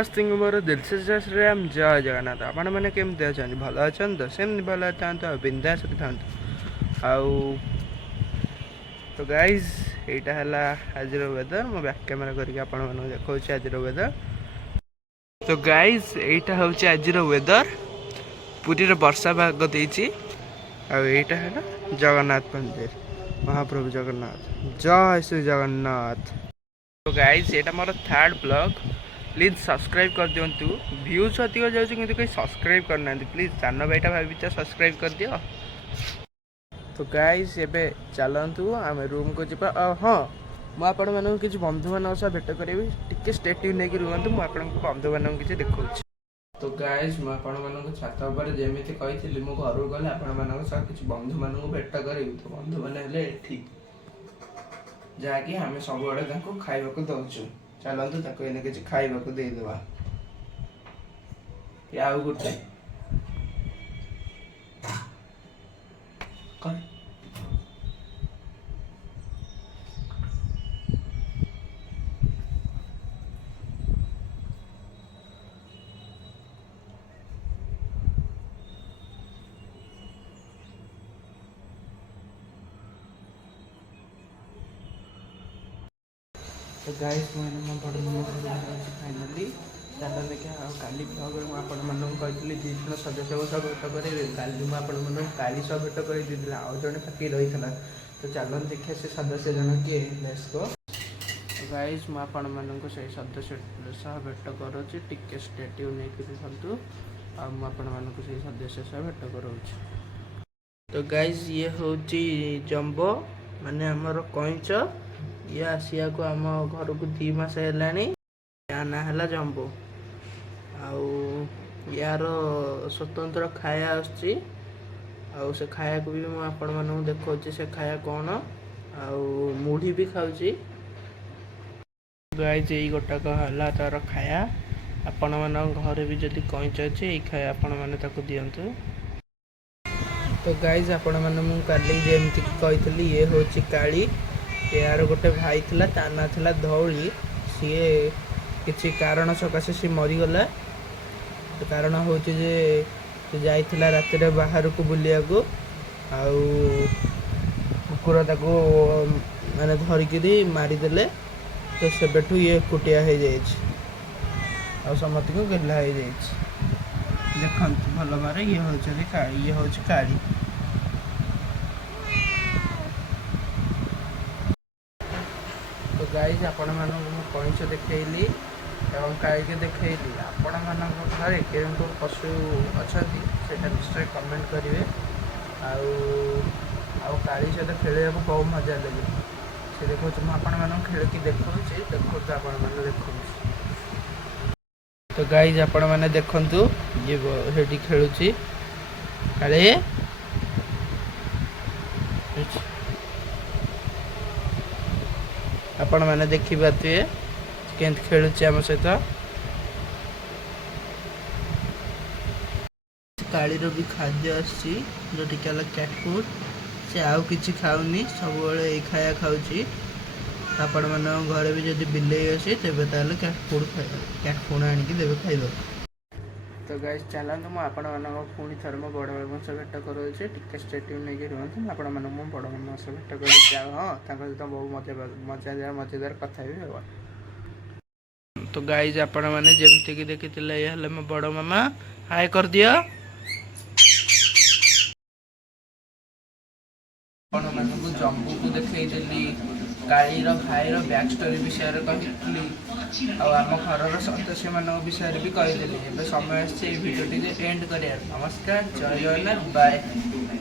ସମସ୍ତଙ୍କୁ ମୋର ଦିଲସେ ଶ୍ରୀରାମ ଜୟ ଜଗନ୍ନାଥ। ଆପଣମାନେ କେମିତି ଅଛନ୍ତି? ଭଲ ଅଛନ୍ତି ତ? ସେମିତି ଭଲ ଥାଆନ୍ତୁ ଆଉ ବିନ୍ଦାସରେ ଥାଆନ୍ତୁ। ଆଉ ତ ଗାଇଜ୍ ଏଇଟା ହେଲା ଆଜିର ୱେଦର। ମୁଁ ବ୍ୟାକ୍ କ୍ୟାମେରା କରିକି ଆପଣମାନଙ୍କୁ ଦେଖାଉଛି ଆଜିର ୱେଦର। ତ ଗାଇଜ୍ ଏଇଟା ହେଉଛି ଆଜିର ୱେଦର। ପୁରୀରେ ବର୍ଷା ପାଗ ଦେଇଛି। ଆଉ ଏଇଟା ହେଲା ଜଗନ୍ନାଥ ମନ୍ଦିର, ମହାପ୍ରଭୁ ଜଗନ୍ନାଥ। ଜୟ ଶ୍ରୀ ଜଗନ୍ନାଥ। ତ ଗାଇଜ୍ ଏଇଟା ମୋର ଥାର୍ଡ଼ ବ୍ଲଗ୍। ପ୍ଲିଜ୍ ସବସ୍କ୍ରାଇବ୍ କରିଦିଅନ୍ତୁ। ଭ୍ୟୁଜ୍ ଅଧିକ ଯାଉଛି କିନ୍ତୁ କେହି ସବସ୍କ୍ରାଇବ୍ କରିନାହାନ୍ତି। ପ୍ଲିଜ୍ ସାନ ଭାଇଟା ଭାବିଛ ସବସ୍କ୍ରାଇବ୍ କରିଦିଅ। ତ ଗାଇଜ୍ ଏବେ ଚାଲନ୍ତୁ ଆମେ ରୁମ୍କୁ ଯିବା। ହଁ, ମୁଁ ଆପଣମାନଙ୍କୁ କିଛି ବନ୍ଧୁମାନଙ୍କ ସହ ଭେଟ କରିବି। ଟିକେ ଷ୍ଟେ ଟ୍ୟୁନ୍ ନେଇକି ରୁହନ୍ତୁ, ମୁଁ ଆପଣଙ୍କୁ ବନ୍ଧୁମାନଙ୍କୁ କିଛି ଦେଖାଉଛି। ତ ଗାଇଜ୍ ମୁଁ ଆପଣମାନଙ୍କୁ ଛାତ ଉପରେ ଯେମିତି କହିଥିଲି, ମୁଁ ଘରକୁ ଗଲେ ଆପଣମାନଙ୍କ ସହ କିଛି ବନ୍ଧୁମାନଙ୍କୁ ଭେଟ କରିବି। ତ ବନ୍ଧୁମାନେ ହେଲେ ଏଠି, ଯାହାକି ଆମେ ସବୁବେଳେ ତାଙ୍କୁ ଖାଇବାକୁ ଦେଉଛୁ। ଚାଲନ୍ତୁ ତାକୁ ଏଇନେ କିଛି ଖାଇବାକୁ ଦେଇଦେବା। ଆଉ ଗୋଟେ ତ ଗାଇଜ୍ ମୁଁ ମୋ ବଡ଼ ମାମାଙ୍କୁ ଫାଇନାଲି ଚାଲ ଦେଖିଆ। ଆଉ କାଲି ବ୍ଲଗ୍ରେ ମୁଁ ଆପଣମାନଙ୍କୁ କହିଥିଲି 2 ଜଣ ସଦସ୍ୟଙ୍କ ସହ ଭେଟ କରିବି। କାଲି ମୁଁ ଆପଣମାନଙ୍କୁ କାଳି ସହ ଭେଟ କରି ଦେଇଥିଲି, ଆଉ ଜଣେ ବାକି ରହିଥିଲା। ତ ଚାଲନ୍ତୁ ଦେଖିଆ ସେ ସଦସ୍ୟ ଜଣ କିଏ। Let's go. ଗାଇଜ୍ ମୁଁ ଆପଣମାନଙ୍କୁ ସେଇ ସଦସ୍ୟ ସହ ଭେଟ କରୁଛି। ଟିକେ ଷ୍ଟେ ଟ୍ୟୁନ୍ ନେଇକି ରୁହନ୍ତୁ, ଆଉ ମୁଁ ଆପଣମାନଙ୍କୁ ସେଇ ସଦସ୍ୟ ସହ ଭେଟ କରାଉଛି। ତ ଗାଇଜ୍ ଇଏ ହେଉଛି ଜମ୍ବୋ, ମାନେ ଆମର କଇଁଚ। ଇଏ ଆସିବାକୁ ଆମ ଘରକୁ 2 ମାସ ହେଲାଣି। ୟା ନାଁ ହେଲା ଜମ୍ବୋ। ଆଉ ୟାର ସ୍ୱତନ୍ତ୍ର ଖାଇବା ଆସୁଛି, ଆଉ ସେ ଖାଇବାକୁ ବି ମୁଁ ଆପଣମାନଙ୍କୁ ଦେଖାଉଛି ସେ ଖାଇବା କ'ଣ। ଆଉ ମୁଢ଼ି ବି ଖାଉଛି। ଗାଇଜ୍ ଏଇ ଗୋଟାକ ହେଲା ତା'ର ଖାଇବା। ଆପଣମାନଙ୍କ ଘରେ ବି ଯଦି କଇଁଚ ଅଛି, ଏଇ ଖାଇବା ଆପଣମାନେ ତାକୁ ଦିଅନ୍ତୁ। ତ ଗାଇଜ୍ ଆପଣମାନେ ମୁଁ କାଲି ଯେମିତି କହିଥିଲି, ଇଏ ହେଉଛି କାଳି। ୟାର ଗୋଟେ ଭାଇ ଥିଲା, ତା ନାଁ ଥିଲା ଧଉଳି। ସିଏ କିଛି କାରଣ ସକାଶେ ସିଏ ମରିଗଲା। କାରଣ ହେଉଛି ଯେ ସେ ଯାଇଥିଲା ରାତିରେ ବାହାରକୁ ବୁଲିବାକୁ, ଆଉ କୁକୁର ତାକୁ ମାନେ ଧରିକିରି ମାରିଦେଲେ। ତ ସେବେଠୁ ଇଏ ଏକୁଟିଆ ହେଇଯାଇଛି, ଆଉ ସମସ୍ତଙ୍କୁ ଗେହ୍ଲା ହେଇଯାଇଛି। ଦେଖନ୍ତୁ ଭଲ ଭାବରେ, ଇଏ ହେଉଛନ୍ତି କାଳି। ଇଏ ହେଉଛି କାଳି। ତ ଗାଇଜ୍ ଆପଣମାନଙ୍କୁ ମୁଁ କଇଁଚ ଦେଖେଇଲି ଏବଂ କାଳିକି ଦେଖେଇଲି। ଆପଣମାନଙ୍କ ଘରେ କେଉଁ ପଶୁ ଅଛନ୍ତି ସେଇଟା ନିଶ୍ଚୟ କମେଣ୍ଟ କରିବେ। ଆଉ କାଳି ସହିତ ଖେଳିବାକୁ ବହୁତ ମଜା ଲାଗେ। ସେ ଦେଖାଉଛି, ମୁଁ ଆପଣମାନଙ୍କୁ ଖେଳିକି ଦେଖାଉଛି। ଦେଖନ୍ତୁ ଆପଣମାନେ ଦେଖନ୍ତୁ। ତ ଗାଇଜ୍ ଆପଣମାନେ ଦେଖନ୍ତୁ, ଇଏ ସେଠି ଖେଳୁଛି କାଳି। ଆପଣମାନେ ଦେଖିପାରୁଥିବେ କେମିତି ଖେଳୁଛି ଆମ ସହିତ। କାଳିର ବି ଖାଦ୍ୟ ଆସିଛି, ଯେଉଁଠିକି ହେଲା କ୍ୟାଟ୍ ଫୁଡ୍। ସେ ଆଉ କିଛି ଖାଉନି, ସବୁବେଳେ ଏଇ ଖାଇବା ଖାଉଛି। ଆପଣମାନଙ୍କ ଘରେ ବି ଯଦି ବିଲେଇ ଅଛି, ତେବେ ତାହେଲେ କ୍ୟାଟ୍ ଫୁଡ୍ ଆଣିକି ଦେବେ ଖାଇବାକୁ। ତ ଗାଇଜ୍ ଚାଲନ୍ତୁ ମୁଁ ଆପଣମାନଙ୍କୁ ପୁଣି ଥରେ ମୋ ବଡ଼ ମାମାଙ୍କ ସହ ଭେଟ କରାଉଛି। ଟିକେ ଷ୍ଟେ ଟ୍ୟୁନ୍ ନେଇକି ରୁହନ୍ତୁ, ମୁଁ ଆପଣମାନଙ୍କୁ ମୋ ବଡ଼ ମାମାଙ୍କ ସହ ଭେଟ କରୁଛି। ଆଉ ହଁ, ତାଙ୍କ ସହିତ ବହୁତ ମଜାଦାର କଥା ବି ହେବ। ତ ଗାଇଜ୍ ଆପଣମାନେ ଯେମିତିକି ଦେଖିଥିଲେ, ଇଏ ହେଲେ ମୋ ବଡ଼ ମାମା। ହାଏ କରିଦିଅ। ଆପଣମାନଙ୍କୁ ଜମ୍ବୁକୁ ଦେଖେଇଦେଲି, କାଳିର ଭାଇର ବ୍ୟାକ୍ ଷ୍ଟୋରି ବିଷୟରେ କହିଥିଲି, ଆଉ ଆମ ଘରର ସଦସ୍ୟମାନଙ୍କ ବିଷୟରେ ବି କହିଦେଲି। ଏବେ ସମୟ ଆସିଛି ଏଇ ଭିଡ଼ିଓଟିକୁ ଏଣ୍ଡ କରିବାର। ନମସ୍କାର, ଜୟ ଜଗନ୍ନାଥ, ବାଏ।